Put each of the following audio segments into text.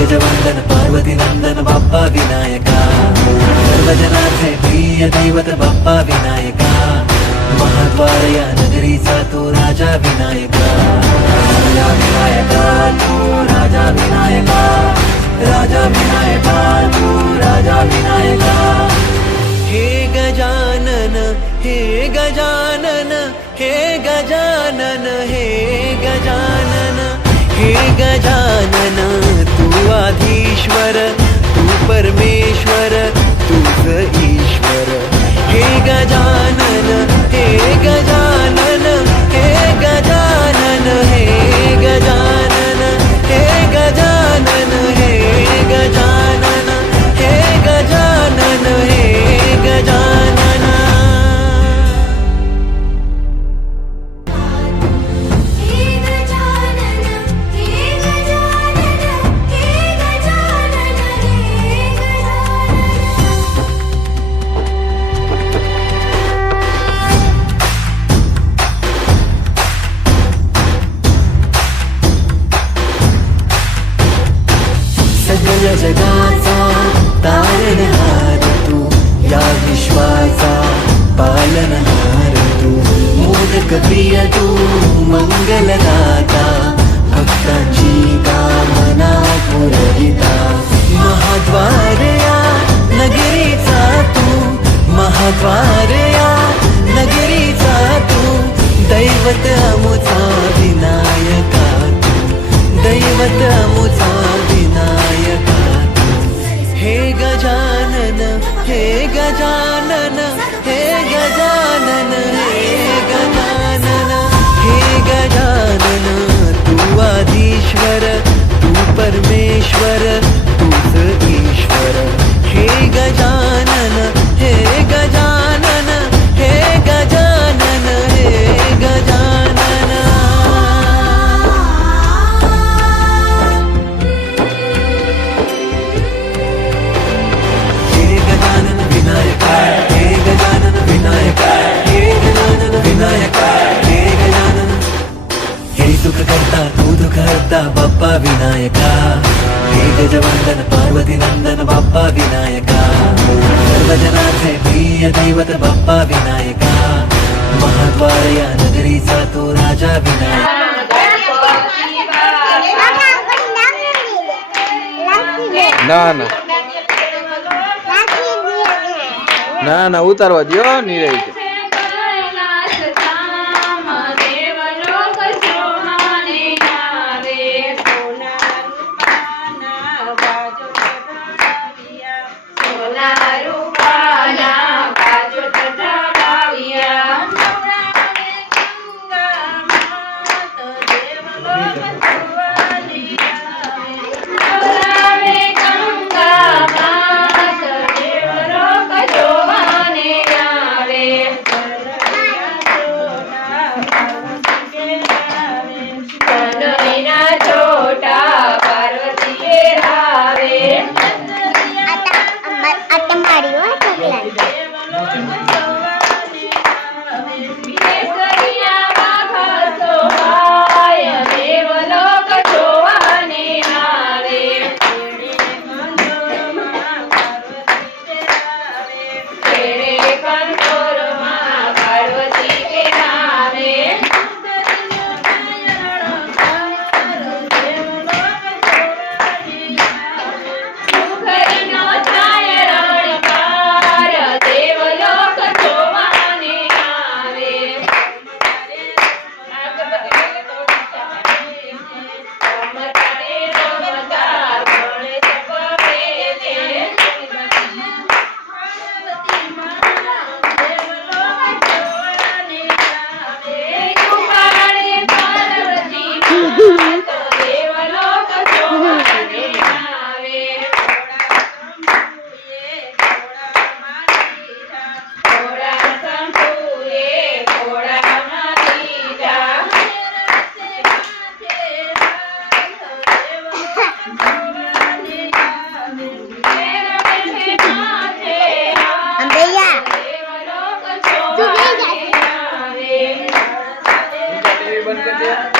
गजवन्दन पार्वती नंदन बप्पा विनायका सर्वजनाथ प्रिय दैवत बप्पा विनायका महाद्वारया नगरी सा तो राजा विनायका राजा विनायका तो राजा विनायका राजा विनायका तो राजा विनायका हे गजानन हे गजान परमेश्वर तुझ ವಿನಾಯಕ. ಹೇ ಗಜವಂದನ ಪಾರ್ವತಿ ನಂದನ ಬಪ್ಪ ವಿನಾಯಕ. ಸರ್ವಜನಾಥೆ ಪ್ರಿಯ ದೈವತ ಬಪ್ಪ ವಿನಾಯಕ. ಮಹಾದ್ವಾರಯ ನಗರಿ ಸಾತು ರಾಜ ವಿನಾಯಕ. ನಾನ? ನಾನ ಊತಾರವಾದ್ಯೋ ನೀರೈತೆ Obrigada.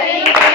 Parabéns!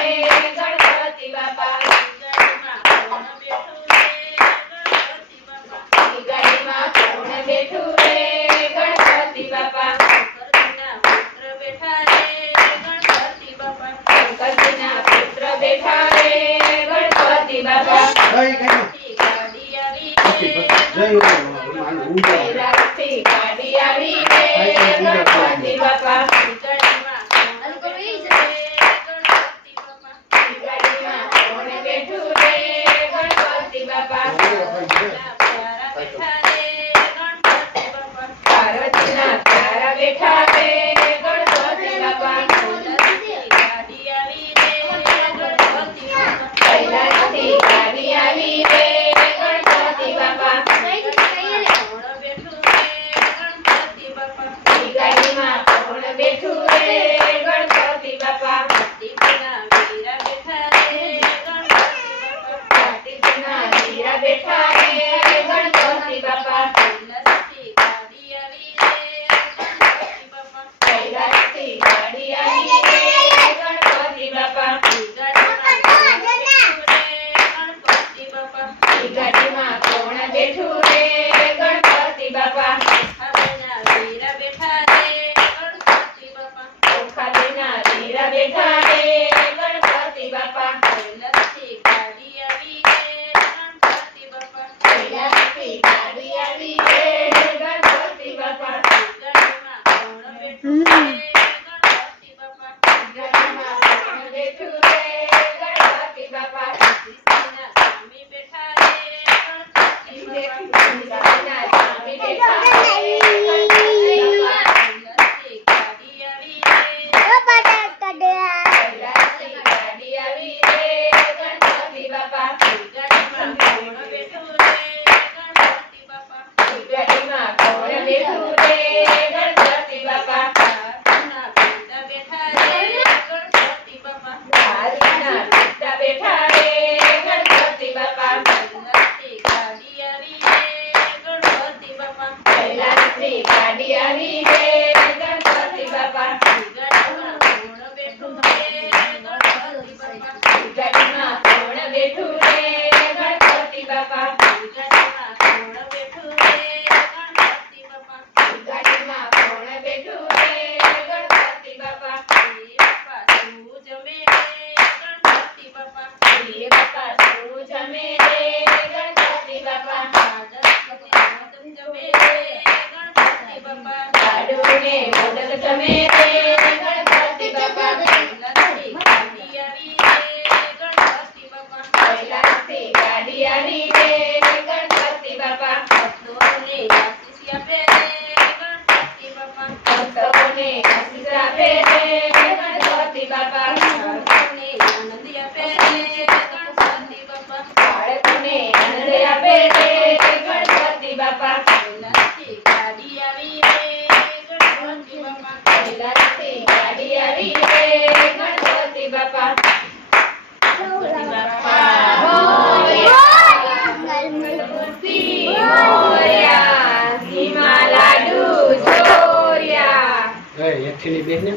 એકઠી બેસને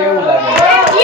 એવું લાગે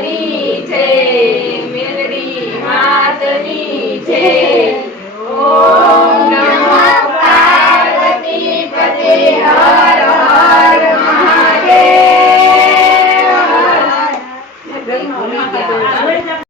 માતની છે મેરડી માતની છે ઓ